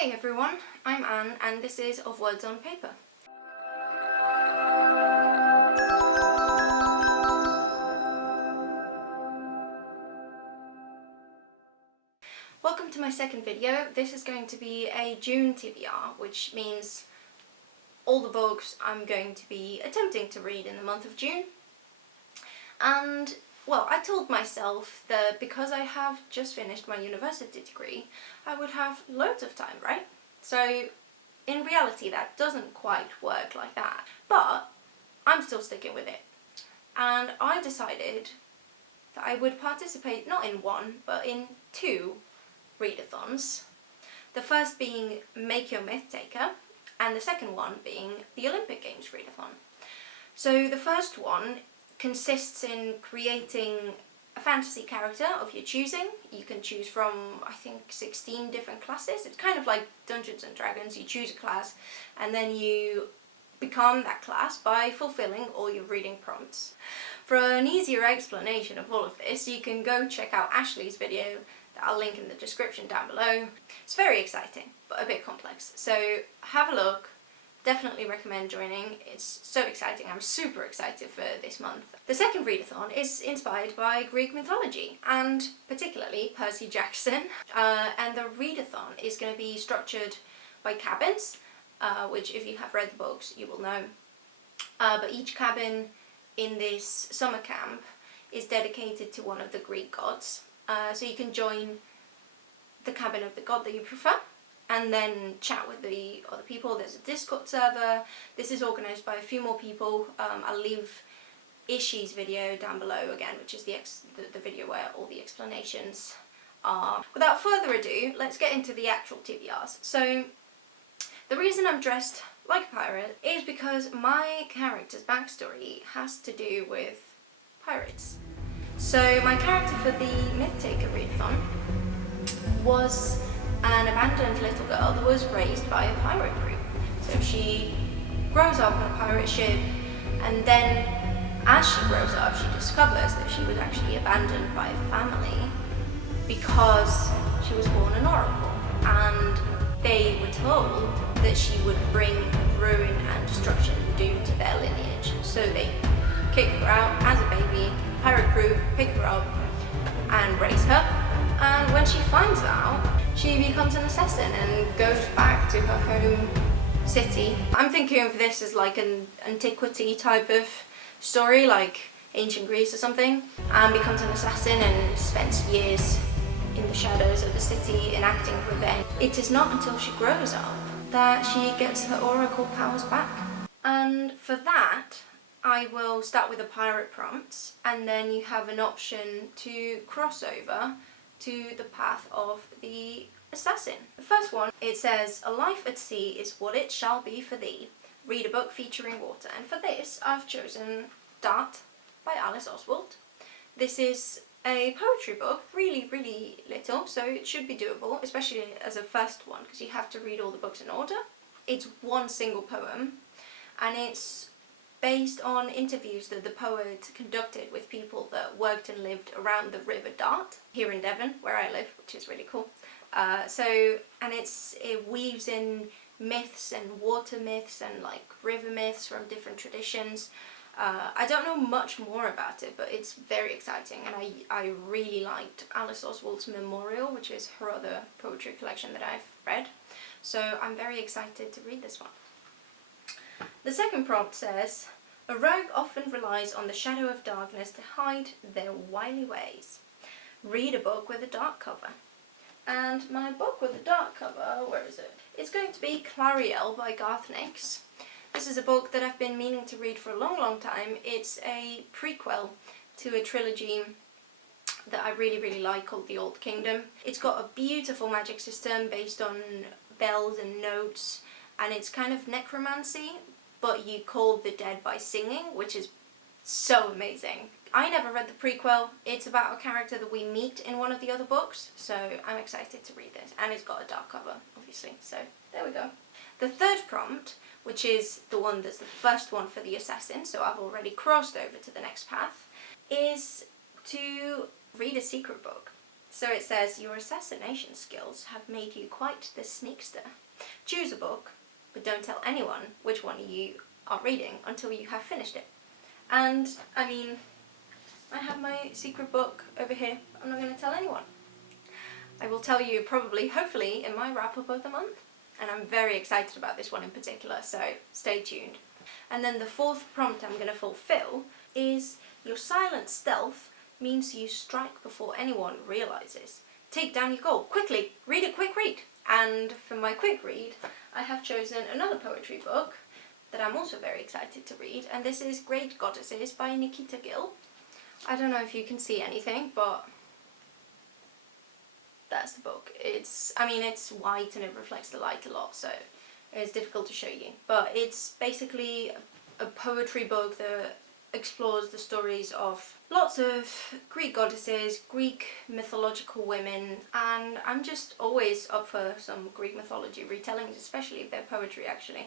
Hey everyone, I'm Anne and this is Of Words on Paper. Welcome to my second video. This is going to be a June TBR, which means all the books I'm going to be attempting to read in the month of June. And well, I told myself that because I have just finished my university degree, I would have loads of time, right? So in reality that doesn't quite work like that, but I'm still sticking with it. And I decided that I would participate not in one, but in two readathons. The first being Make Your Myth Taker, and the second one being the Olympic Games readathon. So the first one consists in creating a fantasy character of your choosing. You can choose from, I think, 16 different classes. It's kind of like Dungeons and Dragons. You choose a class and then you become that class by fulfilling all your reading prompts. For an easier explanation of all of this, you can go check out Ashley's video that I'll link in the description down below. It's very exciting, but a bit complex. So have a look. Definitely recommend joining. It's so exciting. I'm super excited for this month. The second readathon is inspired by Greek mythology and particularly Percy Jackson. And the readathon is going to be structured by cabins, which if you have read the books you will know. But each cabin in this summer camp is dedicated to one of the Greek gods. So you can join the cabin of the god that you prefer and then chat with the other people. There's a Discord server. This is organised by a few more people. I'll leave Ishi's video down below again, which is the video where all the explanations are. Without further ado, let's get into the actual TBRs. So the reason I'm dressed like a pirate is because my character's backstory has to do with pirates. So my character for the Myth Taker readathon was an abandoned little girl that was raised by a pirate crew. So she grows up on a pirate ship, and then as she grows up she discovers that she was actually abandoned by a family because she was born an oracle, and they were told that she would bring ruin and destruction and doom to their lineage. So they kick her out as a baby, pirate crew pick her up and raise her, and when she finds out, she becomes an assassin and goes back to her home city. I'm thinking of this as like an antiquity type of story, like ancient Greece or something, and becomes an assassin and spends years in the shadows of the city enacting revenge. It is not until she grows up that she gets her oracle powers back. And for that, I will start with the pirate prompts, and then you have an option to cross over to the path of the assassin. The first one, it says, "A life at sea is what it shall be for thee. Read a book featuring water." And for this, I've chosen Dart by Alice Oswald. This is a poetry book, really little, so it should be doable, especially as a first one, because you have to read all the books in order. It's one single poem, and it's based on interviews that the poet conducted with people that worked and lived around the River Dart, here in Devon, where I live, which is really cool. It weaves in myths and water myths and like river myths from different traditions. I don't know much more about it, but it's very exciting, and I really liked Alice Oswald's Memorial, which is her other poetry collection that I've read. So I'm very excited to read this one. The second prompt says, "A rogue often relies on the shadow of darkness to hide their wily ways. Read a book with a dark cover." And my book with a dark cover, where is it? It's going to be Clariel by Garth Nix. This is a book that I've been meaning to read for a long time. It's a prequel to a trilogy that I really like called The Old Kingdom. It's got a beautiful magic system based on bells and notes, and it's kind of necromancy, but you call the dead by singing, which is so amazing. I never read the prequel. It's about a character that we meet in one of the other books, so I'm excited to read this. And it's got a dark cover, obviously, so there we go. The third prompt, which is the one that's the first one for the assassin, so I've already crossed over to the next path, is to read a secret book. So it says, your assassination skills have made you quite the sneakster. Choose a book, but don't tell anyone which one you are reading until you have finished it. And, I mean, I have my secret book over here. I'm not going to tell anyone. I will tell you probably, hopefully, in my wrap-up of the month. And I'm very excited about this one in particular, so stay tuned. And then the fourth prompt I'm going to fulfill is, your silent stealth means you strike before anyone realizes. Take down your goal. Quickly! Read a quick read! And for my quick read, I have chosen another poetry book that I'm also very excited to read, and this is Great Goddesses by Nikita Gill. I don't know if you can see anything, but that's the book. It's white and it reflects the light a lot, so it's difficult to show you. But it's basically a poetry book that explores the stories of lots of Greek goddesses, Greek mythological women, and I'm just always up for some Greek mythology retellings, especially if they're poetry actually.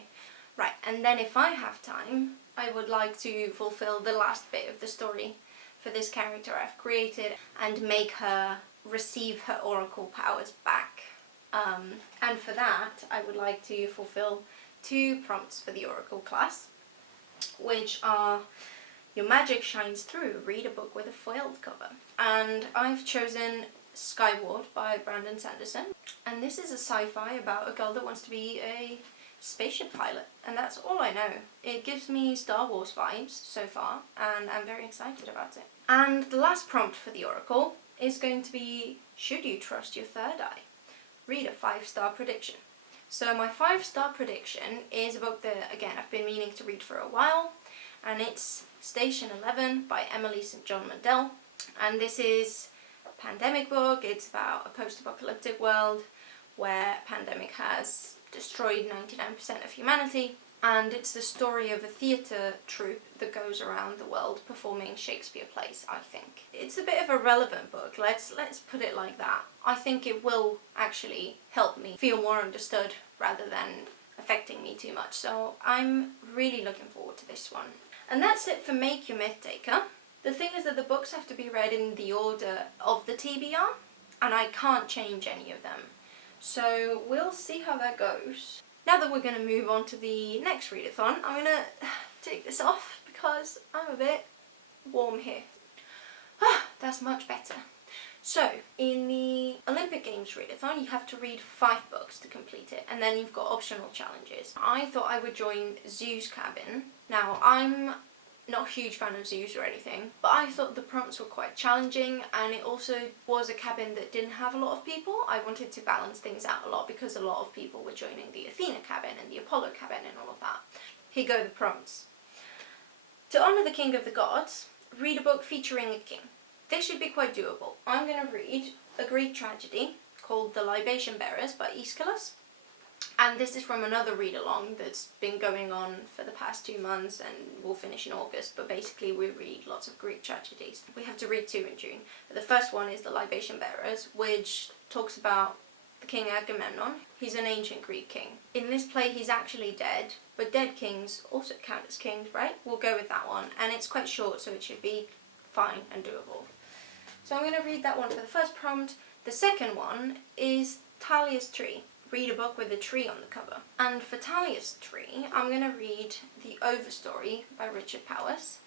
Right, and then if I have time, I would like to fulfill the last bit of the story for this character I've created and make her receive her oracle powers back. And for that, I would like to fulfill 2 prompts for the oracle class, which are, your magic shines through, read a book with a foiled cover. And I've chosen Skyward by Brandon Sanderson. And this is a sci-fi about a girl that wants to be a spaceship pilot. And that's all I know. It gives me Star Wars vibes so far, and I'm very excited about it. And the last prompt for the oracle is going to be, should you trust your third eye? Read a 5-star prediction. So my 5-star prediction is a book that, again, I've been meaning to read for a while, and it's Station 11 by Emily St. John Mandel. And this is a pandemic book. It's about a post-apocalyptic world where a pandemic has destroyed 99% of humanity, and it's the story of a theatre troupe that goes around the world performing Shakespeare plays, I think. It's a bit of a relevant book, let's put it like that. I think it will actually help me feel more understood rather than affecting me too much, so I'm really looking forward to this one. And that's it for Make Your Myth Taker. The thing is that the books have to be read in the order of the TBR, and I can't change any of them. So we'll see how that goes. Now that we're going to move on to the next readathon, I'm going to take this off because I'm a bit warm here. That's much better. So, in the Olympic Games readathon, you have to read 5 books to complete it, and then you've got optional challenges. I thought I would join Zoo's Cabin. Now, I'm not a huge fan of zoos or anything, but I thought the prompts were quite challenging, and it also was a cabin that didn't have a lot of people. I wanted to balance things out a lot because a lot of people were joining the Athena cabin and the Apollo cabin and all of that. Here go the prompts. To honour the king of the gods, read a book featuring a king. This should be quite doable. I'm going to read a Greek tragedy called The Libation Bearers by Aeschylus. And this is from another read-along that's been going on for the past 2 months and will finish in August, but basically we read lots of Greek tragedies. We have to read 2 in June. The first one is The Libation Bearers, which talks about the king Agamemnon. He's an ancient Greek king. In this play he's actually dead, but dead kings also count as kings, right? We'll go with that one, and it's quite short, so it should be fine and doable. So I'm going to read that one for the first prompt. The second one is Talia's Tree. Read a book with a tree on the cover. And for Talia's Tree, I'm going to read The Overstory by Richard Powers.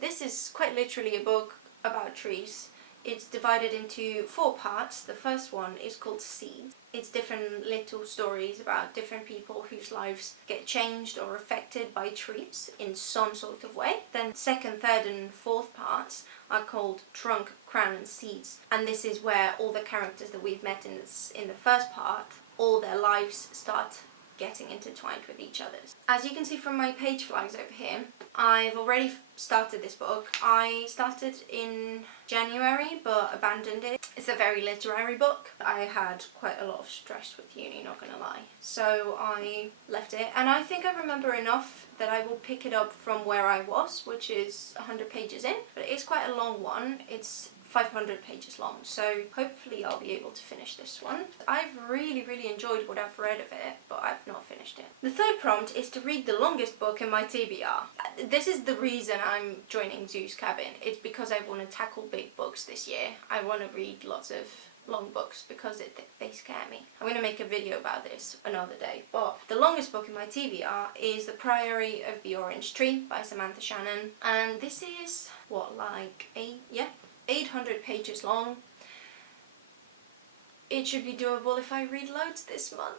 This is quite literally a book about trees. It's divided into 4 parts. The first one is called Seeds. It's different little stories about different people whose lives get changed or affected by trees in some sort of way. Then second, third and fourth parts are called Trunk, Crown and Seeds. And this is where all the characters that we've met in the first part, all their lives start getting intertwined with each other's. As you can see from my page flags over here, I've already started this book. I started in January but abandoned it. It's a very literary book. I had quite a lot of stress with uni, not gonna lie. So I left it, and I think I remember enough that I will pick it up from where I was, which is 100 pages in. But it is quite a long one. It's 500 pages long, so hopefully I'll be able to finish this one. I've really enjoyed what I've read of it, but I've not finished it. The third prompt is to read the longest book in my TBR. This is the reason I'm joining Zoo's Cabin. It's because I want to tackle big books this year. I want to read lots of long books because they scare me. I'm going to make a video about this another day, but the longest book in my TBR is The Priory of the Orange Tree by Samantha Shannon, and this is, what, like 800 pages long. It should be doable if I read loads this month.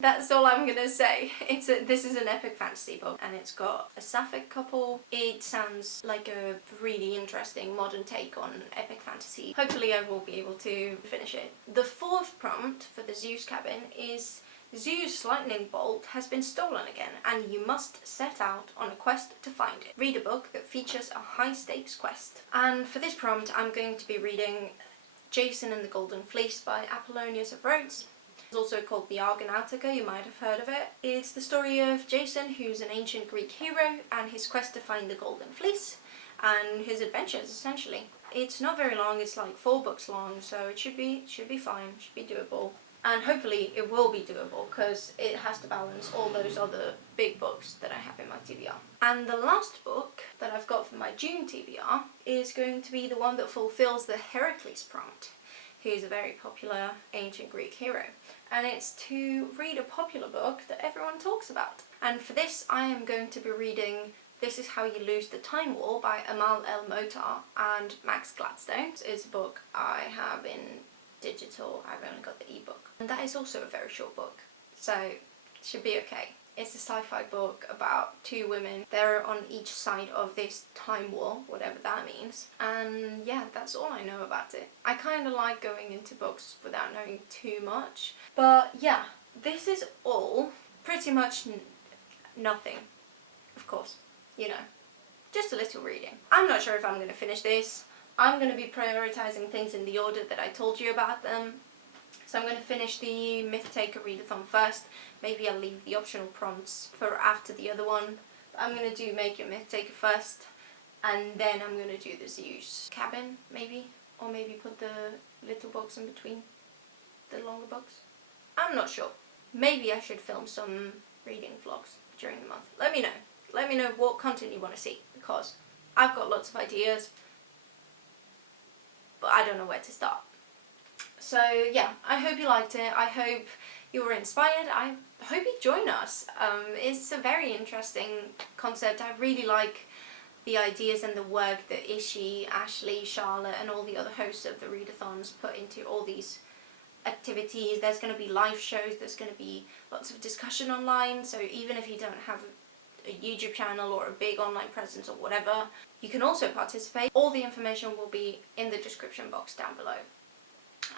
That's all I'm gonna say. This is an epic fantasy book, and it's got a sapphic couple. It sounds like a really interesting modern take on epic fantasy. Hopefully I will be able to finish it. The fourth prompt for the Zeus cabin is: Zeus' lightning bolt has been stolen again, and you must set out on a quest to find it. Read a book that features a high-stakes quest. And for this prompt I'm going to be reading Jason and the Golden Fleece by Apollonius of Rhodes. It's also called the Argonautica, you might have heard of it. It's the story of Jason, who's an ancient Greek hero, and his quest to find the Golden Fleece, and his adventures, essentially. It's not very long, it's like 4 books long, so it should be fine, should be doable. And hopefully it will be doable, because it has to balance all those other big books that I have in my TBR. And the last book that I've got for my June TBR is going to be the one that fulfills the Heracles prompt, who's a very popular ancient Greek hero. And it's to read a popular book that everyone talks about. And for this I am going to be reading This Is How You Lose the Time War by Amal El-Mohtar and Max Gladstone. It's a book I have in digital, I've only got the ebook. And that is also a very short book, so it should be okay. It's a sci-fi book about 2 women. They're on each side of this time war, whatever that means. And yeah, that's all I know about it. I kind of like going into books without knowing too much. But yeah, this is all pretty much nothing, of course, you know. Just a little reading. I'm not sure if I'm going to finish this. I'm going to be prioritising things in the order that I told you about them. So I'm going to finish the Myth Taker readathon first. Maybe I'll leave the optional prompts for after the other one. But I'm going to do Make Your Myth Taker first. And then I'm going to do the Zeus cabin, maybe. Or maybe put the little books in between the longer books. I'm not sure. Maybe I should film some reading vlogs during the month. Let me know. Let me know what content you want to see. Because I've got lots of ideas, but I don't know where to start. So yeah, I hope you liked it. I hope you were inspired. I hope you join us. It's a very interesting concept. I really like the ideas and the work that Ishi, Ashley, Charlotte and all the other hosts of the readathons put into all these activities. There's going to be live shows, there's going to be lots of discussion online, so even if you don't have a YouTube channel or a big online presence or whatever, you can also participate. All the information will be in the description box down below.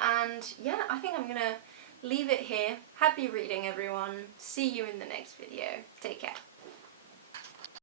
And yeah, I think I'm gonna leave it here. Happy reading, everyone. See you in the next video. Take care.